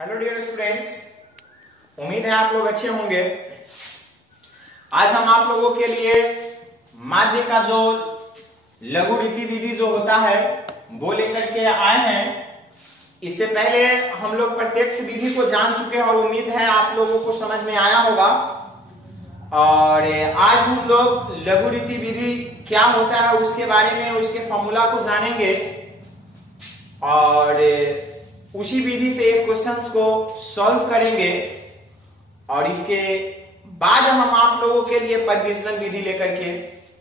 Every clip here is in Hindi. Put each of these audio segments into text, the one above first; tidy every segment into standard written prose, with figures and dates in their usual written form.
हेलो डियर स्टूडेंट्स, उम्मीद है आप लोग अच्छे होंगे। आज हम आप लोगों के लिए माध्य का जो लघु रीति विधि जो होता है वो लेकर के आए हैं। इससे पहले हम लोग प्रत्यक्ष विधि को जान चुके हैं और उम्मीद है आप लोगों को समझ में आया होगा। और आज हम लोग लघु रीति विधि क्या होता है उसके बारे में, उसके फॉर्मूला को जानेंगे और उसी विधि से एक क्वेश्चंस को सॉल्व करेंगे। और इसके बाद हम आप लोगों के लिए पद विचलन विधि लेकर के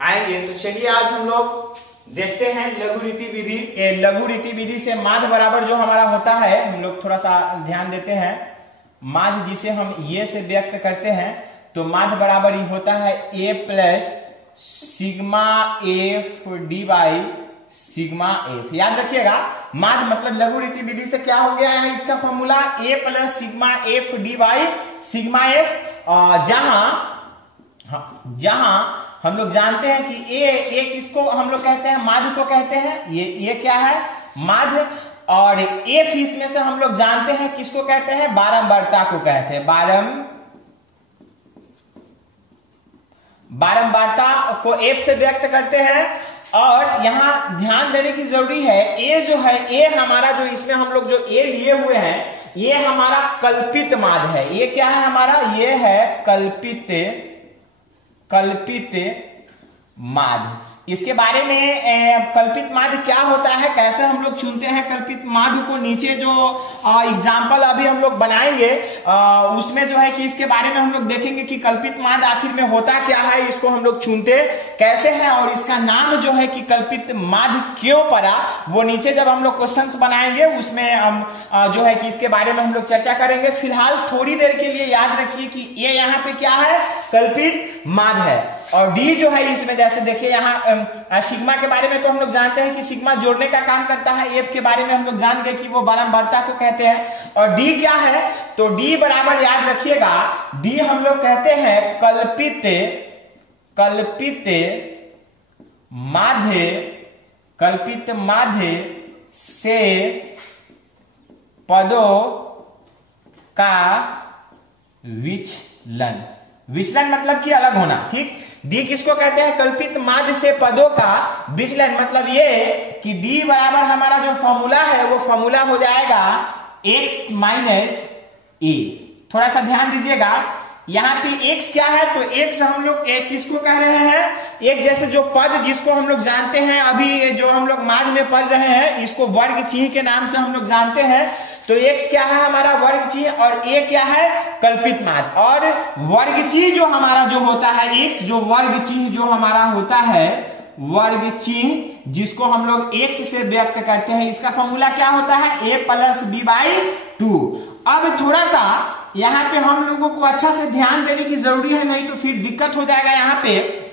आएंगे। तो चलिए आज हम लोग देखते हैं लघु रीति विधि। लघु रीति विधि से माध्य बराबर जो हमारा होता है, हम लोग थोड़ा सा ध्यान देते हैं। माध्य जिसे हम ये से व्यक्त करते हैं तो माध्य बराबर ही होता है A plus sigma F D by sigma F. याद रखिएगा, माध्य मतलब लघु रीति विधि से क्या हो गया है, इसका formula A plus sigma F D by sigma F. जहां हम लोग जानते हैं कि ए किसको हम लोग कहते हैं, माध्य को कहते हैं। ये क्या है, माध्य। और एफ इसमें से हम लोग जानते हैं किसको कहते हैं, बारंबारता को कहते हैं। बारंबारता को एफ से व्यक्त करते हैं। और यहां ध्यान देने की जरूरी है, ए जो है, ए हमारा जो इसमें हम लोग जो ए लिए हुए हैं ये हमारा कल्पित माध्य है। ये क्या है हमारा, ये है कल्पित माध्य। इसके बारे में कल्पित माध्य क्या होता है, कैसे हम लोग चुनते हैं कल्पित माध्य को, नीचे जो एग्जाम्पल अभी हम लोग बनाएंगे उसमें जो है कि इसके बारे में हम लोग देखेंगे कि कल्पित माध्य आखिर में होता क्या है, इसको हम लोग चुनते कैसे हैं और इसका नाम जो है कि कल्पित माध्य क्यों पड़ा, वो नीचे जब हम लोग क्वेश्चंस बनाएंगे उसमें हम जो है कि इसके बारे में हम लोग चर्चा करेंगे। फिलहाल थोड़ी देर के लिए याद रखिए कि ये यहाँ पे क्या है, कल्पित माध्य है। और डी जो है इसमें, जैसे देखिए यहाँ सिग्मा के बारे में तो हम लोग जानते हैं कि सिग्मा जोड़ने का काम करता है। एफ के बारे में हम लोग जान गए कि वो बारंबारता को कहते हैं। और डी क्या है, तो डी बराबर याद रखिएगा, डी हम लोग कहते हैं कल्पित माध्य से पदों का विचलन मतलब कि अलग होना। ठीक, डी किसको कहते हैं, कल्पित माध्य से पदों का विचलन। मतलब ये कि डी बराबर हमारा जो फॉर्मूला है वो फॉर्मूला हो जाएगा x माइनस ए। थोड़ा सा ध्यान दीजिएगा, यहाँ पे x क्या है, तो x हम लोग किसको कह रहे हैं, एक जैसे जो पद जिसको हम लोग जानते हैं, अभी जो हम लोग माध्य में पढ़ रहे हैं इसको वर्ग चिन्ह के नाम से हम लोग जानते हैं। तो x क्या है हमारा वर्ग चिन्ह और a क्या है कल्पित माध्य। और वर्ग चिन्ह जो हमारा जो होता है x, जो वर्ग चिन्ह जो हमारा होता है, वर्ग चिन्ह जिसको हम लोग x से व्यक्त करते हैं, इसका फॉर्मूला क्या होता है, a प्लस बी बाई 2। अब थोड़ा सा यहाँ पे हम लोगों को अच्छा से ध्यान देने की जरूरी है, नहीं तो फिर दिक्कत हो जाएगा। यहाँ पे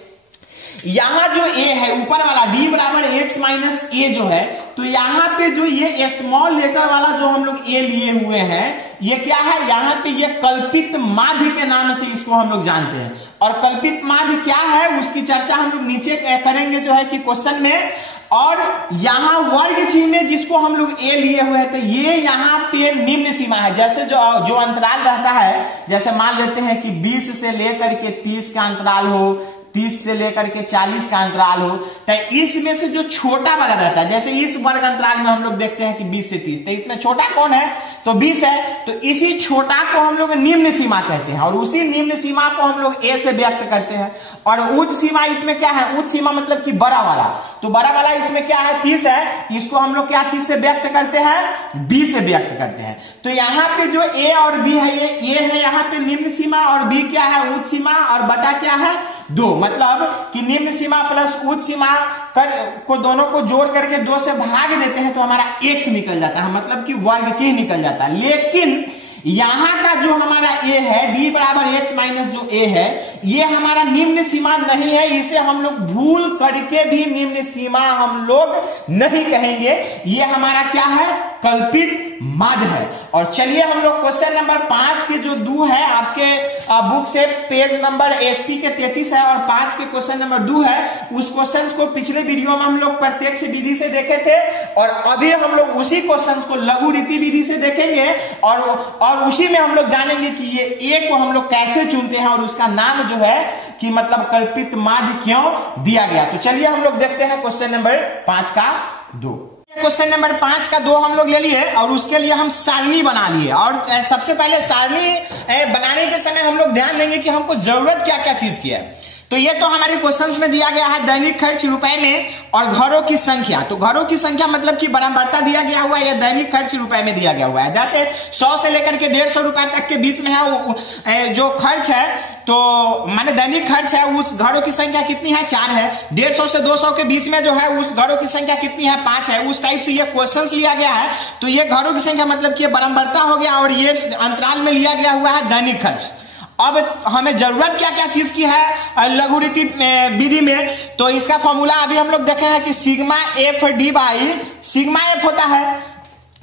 यहाँ जो a है ऊपर वाला d बराबर x माइनस ए जो है, तो यहाँ पे जो ये स्मॉल लेटर वाला जो हम लोग a लिए हुए हैं ये क्या है, यहाँ पे ये कल्पित माध्य के नाम से इसको हम लोग जानते हैं। और कल्पित माध्य क्या है उसकी चर्चा हम लोग नीचे करेंगे जो है कि क्वेश्चन में। और यहाँ वर्ग चिन्ह में जिसको हम लोग a लिए हुए हैं, तो ये यहाँ पे निम्न सीमा है। जैसे जो अंतराल रहता है, जैसे मान लेते हैं कि 20 से लेकर के 30 का अंतराल हो, 30 से लेकर के 40 का अंतराल हो, तो इसमें से जो छोटा वाला रहता है, जैसे इस वर्ग अंतराल में हम लोग देखते हैं कि 20 से 30, तो इसमें छोटा कौन है, तो 20 है। तो इसी छोटा को हम लोग निम्न सीमा कहते हैं और उसी निम्न सीमा को हम लोग a से व्यक्त करते हैं। और उच्च सीमा इसमें क्या है, उच्च सीमा मतलब कि बड़ा वाला, तो बड़ा वाला इसमें क्या है 30 है, इसको हम लोग क्या चीज से व्यक्त करते हैं, b से व्यक्त करते हैं। तो यहाँ पे जो a और b है, ये है यहाँ पे निम्न सीमा और b क्या है उच्च सीमा, और बटा क्या है 2। मतलब कि निम्न सीमा प्लस उच्च सीमा को दोनों को जोड़ करके 2 से भाग देते हैं तो हमारा x निकल जाता है, मतलब कि वर्ग चिन्ह निकल जाता है। लेकिन यहाँ का जो हमारा a है, d बराबर x माइनस जो a है, ये हमारा निम्न सीमा नहीं है। इसे हम लोग भूल करके भी निम्न सीमा हम लोग नहीं कहेंगे, ये हमारा क्या है कल्पित माध्य है। और चलिए हम लोग क्वेश्चन नंबर 5 के जो 2 है आपके बुक से पेज नंबर एसपी के 33 है और 5 के क्वेश्चन नंबर 2 है, उस क्वेश्चन को पिछले वीडियो में हम लोग प्रत्यक्ष विधि से देखे थे और अभी हम लोग उसी क्वेश्चन को लघु रीति विधि से देखेंगे और उसी में हम लोग जानेंगे कि ये ए को हम लोग कैसे चुनते हैं और उसका नाम जो है कि मतलब कल्पित माध्य क्यों दिया गया। तो चलिए हम लोग देखते हैं क्वेश्चन नंबर 5 का 2। क्वेश्चन नंबर 5 का 2 हम लोग ले लिए और उसके लिए हम सारणी बना लिए। और सबसे पहले सारणी बनाने के समय हम लोग ध्यान देंगे कि हमको जरूरत क्या क्या चीज की है। तो ये तो हमारे क्वेश्चंस में दिया गया है दैनिक खर्च रुपए में और घरों की संख्या। तो घरों की संख्या मतलब कि बराबरता दिया गया हुआ है, या दैनिक खर्च रुपए में दिया गया हुआ है। जैसे 100 से लेकर के 150 रुपए तक के बीच में है वो जो खर्च है, तो माने दैनिक खर्च है, उस घरों की संख्या कितनी है 4 है। 150 से 200 के बीच में जो है उस घरों की संख्या कितनी है 5 है। उस टाइप से ये क्वेश्चन लिया गया है। तो ये घरों की संख्या मतलब कि बराबरता हो गया और ये अंतराल में लिया गया हुआ है दैनिक खर्च। अब हमें जरूरत क्या क्या चीज की है लघु रीति विधि में, तो इसका फॉर्मूला अभी हम लोग देखे हैं कि sigma F D by sigma F होता है।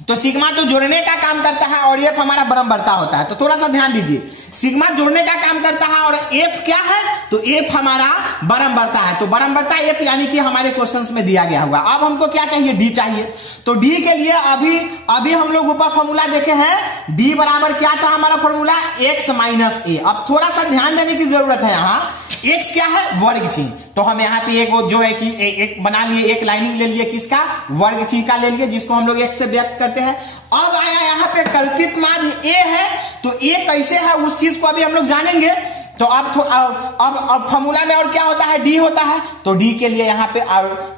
तो सिग्मा तो जोड़ने का काम करता है और एफ हमारा बराबरता होता है। तो थोड़ा सा ध्यान दीजिए, सिग्मा जोड़ने का काम करता है और एफ क्या है, तो एफ हमारा बराबरता है। तो बराबरता एफ यानी कि हमारे क्वेश्चंस में दिया गया हुआ। अब हमको क्या चाहिए, डी चाहिए। तो डी के लिए अभी हम लोग ऊपर फॉर्मूला देखे हैं, डी बराबर क्या था हमारा फॉर्मूला, एक्स माइनस ए। अब थोड़ा सा ध्यान देने की जरूरत है, यहाँ एक्स क्या है, वर्ग चिन्ह। तो हम यहाँ पे एक जो है कि एक बना लिए, एक लाइनिंग ले लिए किसका, वर्ग चिन्ह का ले लिए, जिसको हम लोग एक से व्यक्त करते हैं। अब आया यहाँ पे कल्पित माध्य ए है, तो ए कैसे है उस चीज को अभी हम लोग जानेंगे। तो अब फॉर्मूला में और क्या होता है, डी होता है। तो डी के लिए यहाँ पे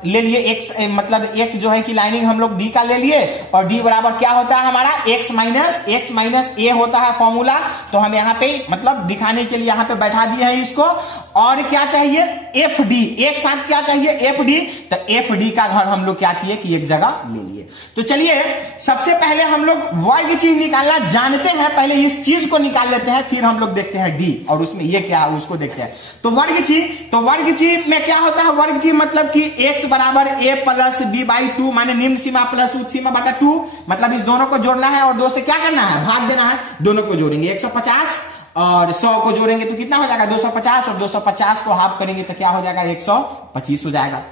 ले लिए एक्स, मतलब एक जो है कि लाइनिंग हम लोग डी का ले लिए और डी बराबर क्या होता है हमारा एक्स माइनस ए होता है फॉर्मूला। तो हम यहाँ पे मतलब दिखाने के लिए यहाँ पे बैठा दिए हैं इसको। और क्या चाहिए, एफ डी, एक साथ क्या चाहिए, एफ डी। तो एफ डी का घर हम लोग क्या किए कि एक जगह ले लिए। तो चलिए सबसे पहले हम लोग वर्ग चिन्ह निकालना जानते हैं, पहले इस चीज को निकाल लेते हैं, फिर हम लोग देखते हैं डी और उसमें ये क्या है उसको देखते हैं। तो वर्ग चिन्ह में क्या होता है, वर्ग चिन्ह मतलब कि x बराबर a प्लस b बाई 2 माने निम्न सीमा प्लस उच्च सीमा बटा 2, मतलब इस दोनों को जोड़ना है और 2 से क्या करना है, भाग देना है। दोनों को जोड़ेंगे 150 और 100 को जोड़ेंगे तो कितना हो जाएगा 250 और 250 को हाफ करेंगे तो क्या हो जाएगा 125 हो जाएगा।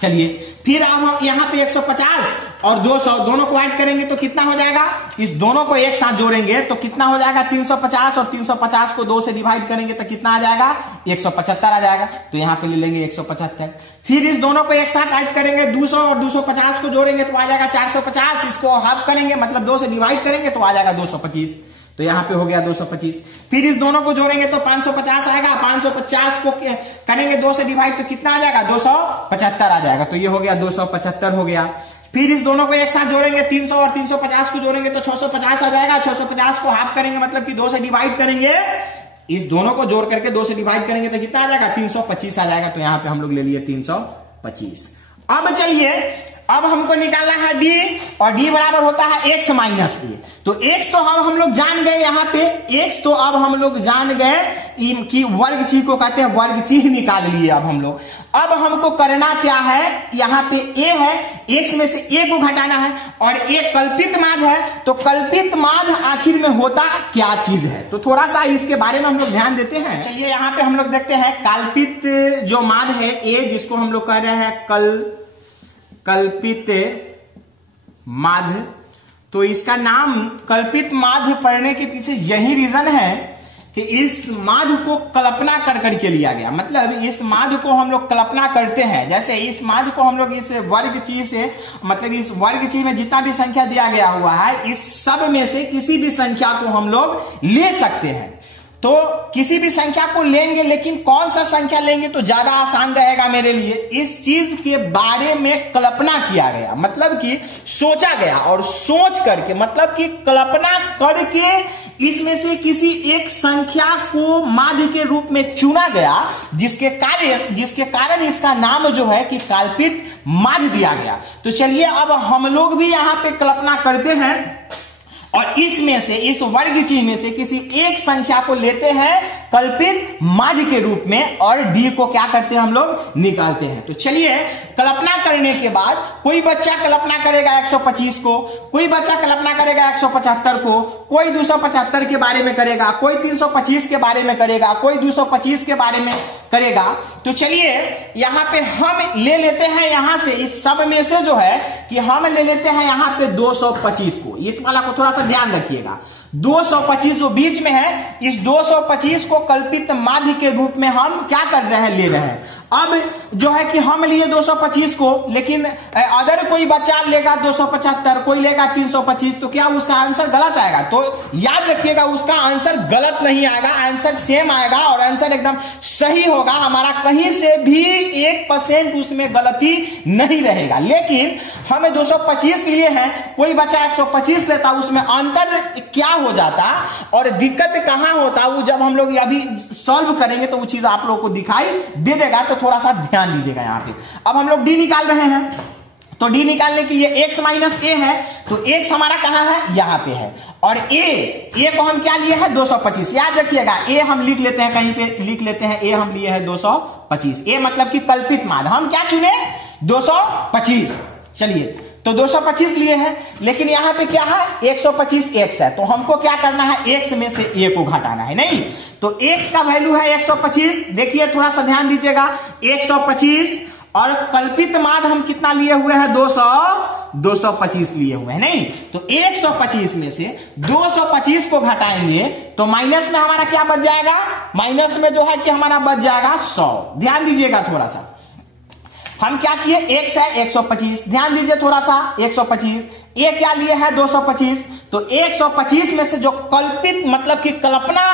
चलिए फिर अब हम यहाँ पे 150 और 200 दोनों को ऐड करेंगे तो कितना हो जाएगा, इस दोनों को एक साथ जोड़ेंगे तो कितना हो जाएगा 350 और 350 को 2 से डिवाइड करेंगे तो कितना आ जाएगा 175 आ जाएगा। तो यहाँ पे ले लेंगे 175। फिर इस दोनों को एक साथ ऐड करेंगे 200 और 250 को जोड़ेंगे तो आ जाएगा 450, इसको हाफ करेंगे मतलब 2 से डिवाइड करेंगे तो आ जाएगा 225। तो यहाँ पे हो गया 225। फिर इस दोनों को जोड़ेंगे तो 550 आएगा, 550 को करेंगे 2 से डिवाइड तो कितना आ जाएगा 275 आ जाएगा। तो ये हो गया 275 हो गया। फिर इस दोनों को एक साथ जोड़ेंगे 300 और 350 को जोड़ेंगे तो 650 आ जाएगा। 650 को हाफ करेंगे मतलब कि 2 से डिवाइड करेंगे, इस दोनों को जोड़ करके 2 से डिवाइड करेंगे तो कितना आ जाएगा 325 आ जाएगा। तो यहाँ पे हम लोग ले लिए 325। अब चलिए अब हमको निकालना है डी और डी बराबर होता है एक्स माइनस ए। तो एक्स तो हम लोग जान गए, यहाँ पे एक्स तो अब हम लोग जान गए कि वर्ग चिन्ह को कहते हैं, वर्ग चिन्ह निकाल लिए अब हम लोग। अब हमको करना क्या है, यहाँ पे ए है, एक्स में से ए को घटाना है और एक कल्पित माध्य है। तो कल्पित माध्य आखिर में होता क्या चीज है, तो थोड़ा सा इसके बारे में हम लोग ध्यान देते हैं। चलिए यहाँ पे हम लोग देखते हैं कल्पित जो माध्य है ए, जिसको हम लोग कह रहे हैं कल्पित माध्य। तो इसका नाम कल्पित माध्य पढ़ने के पीछे यही रीजन है कि इस माध्य को कल्पना कर करके लिया गया। मतलब इस माध्य को हम लोग कल्पना करते हैं, जैसे इस माध्य को हम लोग इस वर्ग चिन्ह से, मतलब इस वर्ग चिन्ह में जितना भी संख्या दिया गया हुआ है, इस सब में से किसी भी संख्या को हम लोग ले सकते हैं। तो किसी भी संख्या को लेंगे, लेकिन कौन सा संख्या लेंगे तो ज्यादा आसान रहेगा मेरे लिए, इस चीज के बारे में कल्पना किया गया, मतलब कि सोचा गया और सोच करके, मतलब कि कल्पना करके इसमें से किसी एक संख्या को माध्य के रूप में चुना गया, जिसके कारण इसका नाम जो है कि कल्पित माध्य दिया गया। तो चलिए अब हम लोग भी यहाँ पे कल्पना करते हैं। और इसमें से, इस वर्ग चिन्ह में से किसी एक संख्या को लेते हैं कल्पित माध्य के रूप में और डी को क्या करते हैं हम लोग निकालते हैं। तो चलिए कल्पना करने के बाद कोई बच्चा कल्पना करेगा 125 को, कोई बच्चा कल्पना करेगा 175 को, कोई 275 के बारे में करेगा, कोई 325 के बारे में करेगा, कोई 225 के बारे में करेगा। तो चलिए यहां पे हम ले लेते हैं यहां से इस सब में से जो है कि हम ले लेते हैं यहां पे 225 को। इस वाला को थोड़ा सा ध्यान रखिएगा, 225 जो बीच में है, इस 225 को कल्पित माध्य के रूप में हम क्या कर रहे हैं, ले रहे हैं। अब जो है कि हम लिए 225 को, लेकिन अगर कोई बच्चा लेगा 275, कोई लेगा 325, तो क्या उसका आंसर गलत आएगा? तो याद रखिएगा उसका आंसर गलत नहीं आएगा, आंसर सेम आएगा और आंसर एकदम सही होगा हमारा, कहीं से भी 1% उसमें गलती नहीं रहेगा। लेकिन हमें 225 लिए हैं, कोई बच्चा 125 लेता, उसमें अंतर क्या हो जाता और दिक्कत कहां होता, वो जब हम लोग अभी सॉल्व करेंगे तो वो चीज आप लोगों को दिखाई दे देगा। तो थोड़ा सा ध्यान दीजिएगा यहां पे। अब हम लोग डी निकाल रहे हैं, तो डी निकालने के लिए x माइनस ए है, तो x हमारा कहां है, यहां पे है। और a को हम क्या लिए हैं, 225। याद रखिएगा a हम लिख लेते हैं, कहीं पे लिख लेते हैं, a हम लिए हैं 225। a मतलब कि कल्पित माध्य, हम क्या चुने, 225। चलिए तो 225 लिए हैं, लेकिन यहां पे क्या है, 125 x है, तो हमको क्या करना है, x में से a को घटाना है। नहीं तो x का वैल्यू है 125। देखिए थोड़ा सा ध्यान दीजिएगा, 125 और कल्पित माध्य हम कितना लिए हुए हैं, 225 लिए हुए हैं। नहीं तो 125 में से 225 को घटाएंगे तो माइनस में हमारा क्या बच जाएगा, माइनस में जो है कि हमारा बच जाएगा 100। ध्यान दीजिएगा थोड़ा सा, हम क्या किए, x है 125, ध्यान दीजिए थोड़ा सा, 125, a क्या लिए है 225, तो 125 में से जो कल्पित मतलब कि कल्पना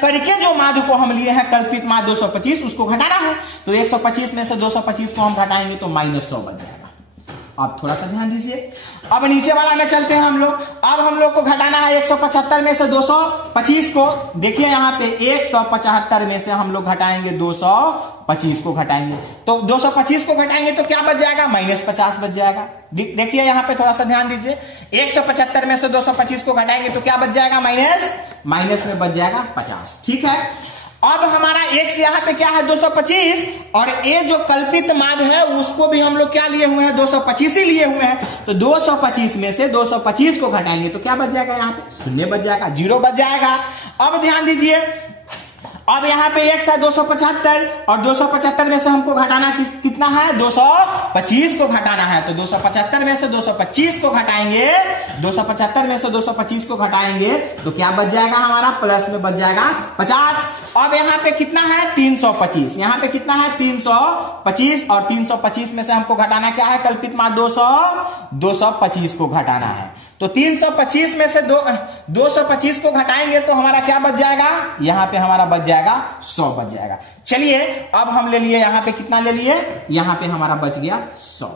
करके जो माध्य को हम लिए हैं कल्पित माध्य 225, उसको घटाना है। तो 125 में से 225 को हम घटाएंगे तो -100 बच जाएगा। आप थोड़ा सा ध्यान दीजिए। अब नीचे वाला में चलते हैं हम लोग। अब हम लोग को घटाना है 175 में से 225 को। देखिए यहाँ पे 175 में से हम लोग घटाएंगे 225 को घटाएंगे, तो 225 को घटाएंगे तो क्या बच जाएगा, -50 बच जाएगा। देखिए यहाँ पे थोड़ा सा ध्यान दीजिए, 175 में से 225 को घटाएंगे तो क्या बच जाएगा, माइनस में बच जाएगा 50। ठीक है, अब हमारा x यहाँ पे क्या है 225 और a जो कल्पित माध्य है उसको भी हम लोग क्या लिए हुए हैं, 225 ही लिए हुए हैं। तो 225 में से 225 को घटाएंगे तो क्या बच जाएगा, यहाँ पे 0 बच जाएगा, 0 बच जाएगा। अब ध्यान दीजिए, अब यहाँ पे x है 275 और 275 में से हमको घटाना कितना है, 225 को घटाना है। तो 275 में से 225 को घटाएंगे, 275 में से 225 को घटाएंगे तो क्या बच जाएगा, हमारा प्लस में बच जाएगा 50। अब यहाँ पे कितना है, 325, यहाँ पे कितना है 325 और 325 में से हमको घटाना क्या है, कल्पित माध्य 225 को घटाना है। तो 325 में से 225 को घटाएंगे तो हमारा क्या बच जाएगा, यहाँ पे हमारा बच जाएगा 100 बच जाएगा। चलिए अब हम ले लिए, यहाँ पे कितना ले लिए, यहाँ पे हमारा बच गया 100।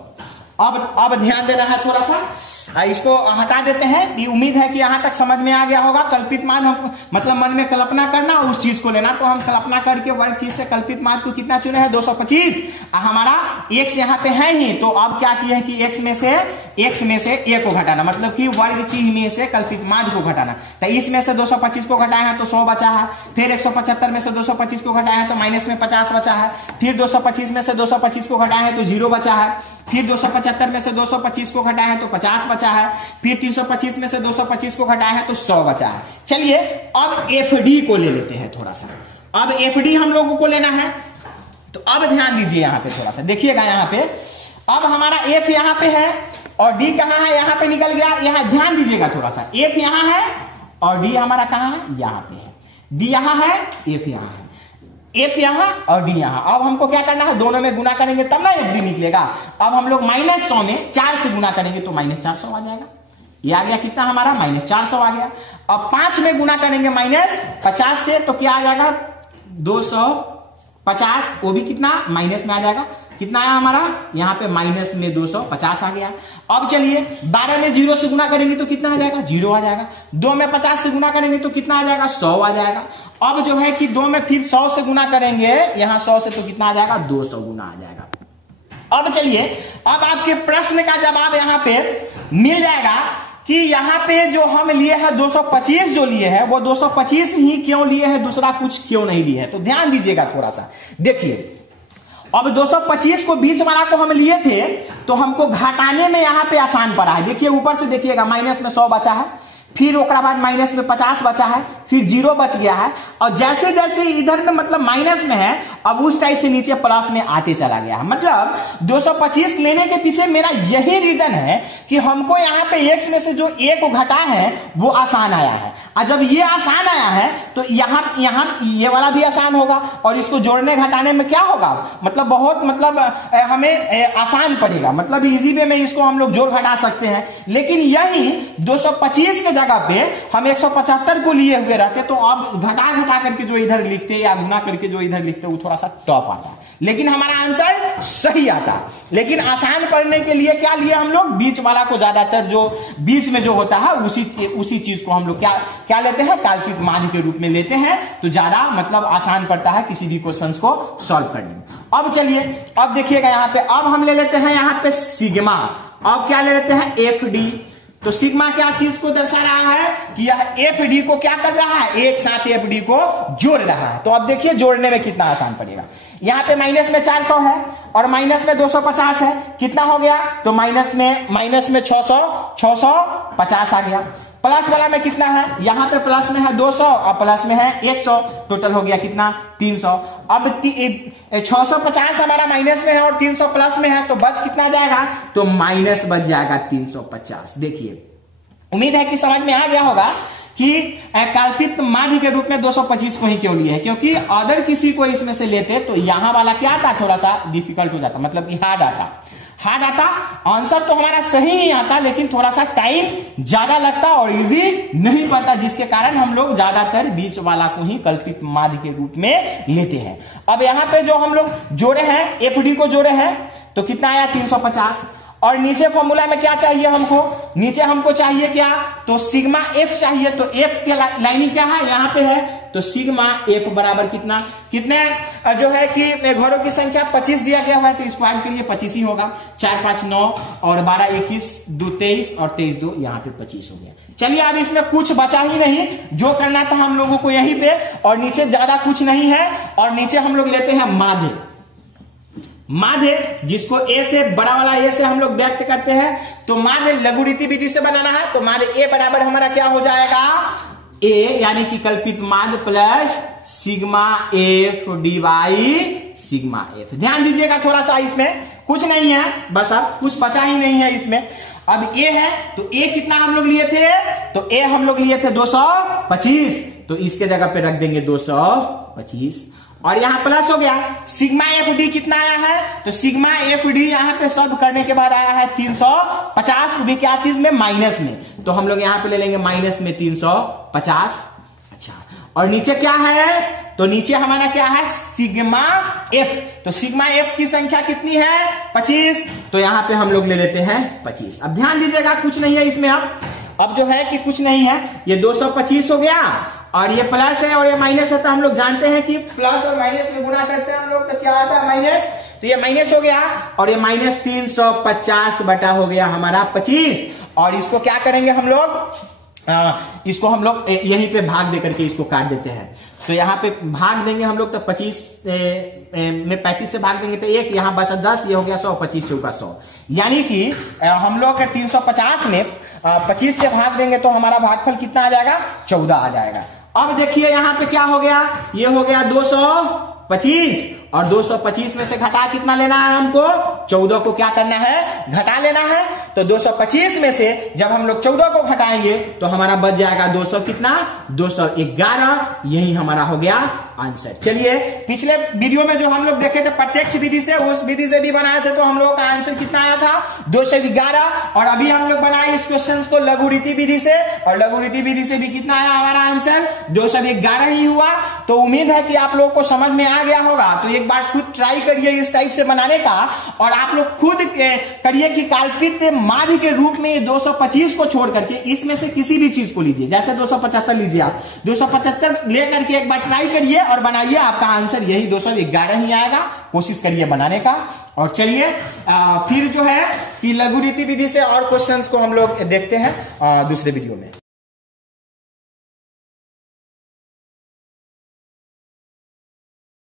अब ध्यान देना है थोड़ा सा, इसको हटा देते हैं। ये उम्मीद है कि यहां तक समझ में आ गया होगा। कल्पित माध्य हम मतलब मन में कल्पना करना, उस चीज को लेना। तो हम कल्पना करके वर्ग चीज से कल्पित माध्य को कितना चुने हैं, 225। हमारा x यहाँ पे है ही, तो अब क्या किया है कि x में से a को घटाना, मतलब कि वर्ग चिन्ह में से कल्पित माध्य को घटाना। तो इसमें से 225 को घटाया है तो 100 बचा है, फिर 175 में से 225 को घटाया है तो माइनस में 50 बचा है, फिर 225 में से 225 को घटाया है तो 0 बचा है, फिर 275 में से 225 को घटाया है तो 50 बचा है, फिर 325 में से 225 को घटाया है तो 100 बचा है। चलिए अब एफडी को ले लेते हैं थोड़ा सा। अब एफडी हम लोगों को लेना है, तो अब ध्यान दीजिए यहाँ पे थोड़ा सा, देखिएगा यहाँ पे। अब हमारा एफ यहाँ पे है और डी कहाँ है, यहाँ पे निकल गया। यहाँ ध्यान दीजिएगा थोड़ा सा, एफ यहाँ है और डी हमारा कहाँ है, यहाँ पे है। डी यहाँ है, एफ यहाँ है, एफ यहाँ और डी यहाँ। अब हमको क्या करना है, दोनों में गुना करेंगे तब ना एफ डी निकलेगा। अब हम लोग -100 में 4 से गुना करेंगे तो -400 आ जाएगा। ये आ गया कितना हमारा, -400 आ गया। अब 5 में गुना करेंगे -50 से तो क्या आ जाएगा, 250, वो भी कितना माइनस में आ जाएगा। कितना आया हमारा, यहाँ पे माइनस में 250 आ गया। अब चलिए 12 में 0 से गुना करेंगे तो कितना आ जाएगा, 0 आ जाएगा। 2 में 50 से गुना करेंगे तो कितना आ जाएगा, 100 आ जाएगा। अब जो है कि 2 में फिर 100 से गुना करेंगे, यहाँ 100 से तो कितना आ जाएगा, 200 गुना आ जाएगा। अब चलिए, अब आपके प्रश्न का जवाब यहाँ पे मिल जाएगा कि कि यहाँ पे जो हम लिए हैं 225 जो लिए हैं वो 225 ही क्यों लिए हैं, दूसरा कुछ क्यों नहीं लिए हैं। तो ध्यान दीजिएगा थोड़ा सा, देखिए अब 225 को बीच वाला को हम लिए थे तो हमको घटाने में यहाँ पे आसान पड़ा है। देखिए ऊपर से देखिएगा माइनस में 100 बचा है, फिर ओकरा बाद माइनस में 50 बचा है, फिर 0 बच गया है, और जैसे जैसे इधर में मतलब माइनस में है अब उस टाइप से नीचे प्लस में आते चला गया है। मतलब 225 लेने के पीछे मेरा यही रीजन है कि हमको यहाँ पे x में से जो a को घटा है वो आसान आया है, और जब ये आसान आया है तो यहाँ ये वाला भी आसान होगा, और इसको जोड़ने घटाने में क्या होगा, मतलब बहुत मतलब हमें आसान पड़ेगा, मतलब इजी वे में इसको हम लोग जोड़ घटा सकते हैं। लेकिन यही 225 के जगह पे हम 175 को लिए हुए रहते तो अब घटा करके जो इधर लिखते या गुना करके जो इधर लिखते वो थोड़ा सा टफ आता, लेकिन हमारा आंसर सही आता। लेकिन आसान पढ़ने के लिए क्या लिए हम लोग, बीच वाला को ज्यादातर जो बीच में जो होता है उसी चीज को हम लोग क्या लेते हैं, काल्पनिक माध्य के रूप में लेते हैं, तो ज्यादा मतलब आसान पड़ता है किसी भी क्वेश्चन को सॉल्व करने में। अब चलिए अब देखिएगा यहाँ पे, अब हम ले लेते हैं यहाँ पे सिग्मा, अब क्या ले लेते हैं एफ डी। तो सिग्मा क्या चीज को दर्शा रहा है कि यह एफ डी को क्या कर रहा है, एक साथ एफ डी को जोड़ रहा है। तो अब देखिए जोड़ने में कितना आसान पड़ेगा, यहाँ पे माइनस में 400 है और माइनस में 250 है, कितना हो गया, तो माइनस में 650 आ गया। प्लस वाला में कितना है, यहाँ पे प्लस में है 200 और प्लस में है 100, टोटल हो गया कितना 300। अब 650 हमारा माइनस में है और 300 प्लस में है, तो बच कितना जाएगा, तो माइनस बच जाएगा 350। देखिए उम्मीद है कि समझ में आ गया होगा कि कल्पित माध्य के रूप में 225 को ही क्यों लिए है, क्योंकि अदर किसी को इसमें से लेते तो यहाँ वाला क्या आता, थोड़ा सा डिफिकल्ट हो जाता, मतलब कि हार्ड आता। आंसर तो हमारा सही ही आता लेकिन थोड़ा सा टाइम ज्यादा लगता और इजी नहीं पड़ता, जिसके कारण हम लोग ज्यादातर बीच वाला को ही कल्पित माध्य के रूप में लेते हैं। अब यहाँ पे जो हम लोग जोड़े हैं, एफ डी को जोड़े हैं तो कितना आया 350, और नीचे फॉर्मूला में क्या चाहिए हमको, नीचे हमको चाहिए क्या, तो सिग्मा एफ चाहिए। तो एफ के लाइनिंग क्या है, यहाँ पे है, तो सिग्मा एफ बराबर कितने जो है कि घरों की संख्या 25 दिया गया हुआ है तो इसको ऐड करिए 25 ही होगा। 4 5 9 और 12 21 2 23 और 23 2 यहाँ पे 25 हो गया। चलिए अब इसमें कुछ बचा ही नहीं, जो करना था हम लोगों को यहीं पे, और नीचे ज्यादा कुछ नहीं है, और नीचे हम लोग लेते हैं माध्य जिसको ए से बड़ा वाला ए से हम लोग व्यक्त करते हैं। तो माध्य लघुरीति विधि से बनाना है, तो माध्य ए बराबर हमारा क्या हो जाएगा, ए यानी कि कल्पित माध्य plus sigma F divide sigma F. ध्यान दीजिएगा थोड़ा सा, इसमें कुछ नहीं है, बस अब कुछ बचा ही नहीं है इसमें। अब ए है तो ए कितना हम लोग लिए थे, तो ए हम लोग लिए थे 225, तो इसके जगह पे रख देंगे 225, और यहां प्लस हो गया। सिग्मा एफ डी कितना आया है, तो सिग्मा एफ डी यहां पे सब करने के बाद आया है 350, भी क्या चीज में, माइनस में, तो हम लोग यहां पे ले लेंगे माइनस में 350। अच्छा, और नीचे क्या है, तो नीचे हमारा क्या है, सिग्मा एफ। तो सिग्मा एफ की संख्या कितनी है, 25, तो यहां पे हम लोग ले लेते हैं 25। अब ध्यान दीजिएगा कुछ नहीं है इसमें, अब जो है कि कुछ नहीं है, ये 225 हो गया, और ये प्लस है और ये माइनस है, तो हम लोग जानते हैं कि प्लस और माइनस में गुणा करते हैं हम लोग तो क्या आता है माइनस, तो ये माइनस हो गया, और ये माइनस 350 बटा हो गया हमारा 25। और इसको क्या करेंगे हम लोग, इसको हम लोग यहीं पे भाग दे करके इसको काट देते हैं। तो यहाँ पे भाग देंगे हम लोग, तो 25 में 35 से भाग देंगे तो 1, यहाँ बचा 10, ये हो गया 100, 25 चौका 100, यानी कि हम लोग 350 में 25 से भाग देंगे तो हमारा भागफल कितना आ जाएगा, 14 आ जाएगा। अब देखिए यहाँ पे क्या हो गया, ये हो गया 225, और 225 में से घटा कितना लेना है हमको, 14 को क्या करना है, घटा लेना है। तो 225 में से जब हम लोग 14 को घटाएंगे तो हमारा बच जाएगा 200 कितना, 211, यही हमारा हो गया आंसर। चलिए पिछले वीडियो में जो हम लोग देखे थे प्रत्यक्ष विधि से, उस विधि से भी बनाए थे, तो हम लोगों का आंसर कितना आया था, 211। और अभी हम लोग बनाए इस क्वेश्चन को लघुरीति विधि से, और लघुरीति विधि से भी कितना आया हमारा आंसर, 211 ही हुआ। तो उम्मीद है कि आप लोगों को समझ में आ गया होगा। तो एक बार खुद ट्राई करिए इस टाइप से बनाने का, और आप लोग खुद करिए कि कल्पित माध्य के रूप में 225 को छोड़ करके इसमें से किसी भी चीज को लीजिए, जैसे 275 लीजिए, आप 275 लेकर के एक बार ट्राई करिए, और बनाइए, आपका आंसर यही 211 ही आएगा। कोशिश करिए बनाने का। और चलिए फिर जो है कि लघु रीति विधि से और क्वेश्चंस को हम लोग देखते हैं दूसरे वीडियो में।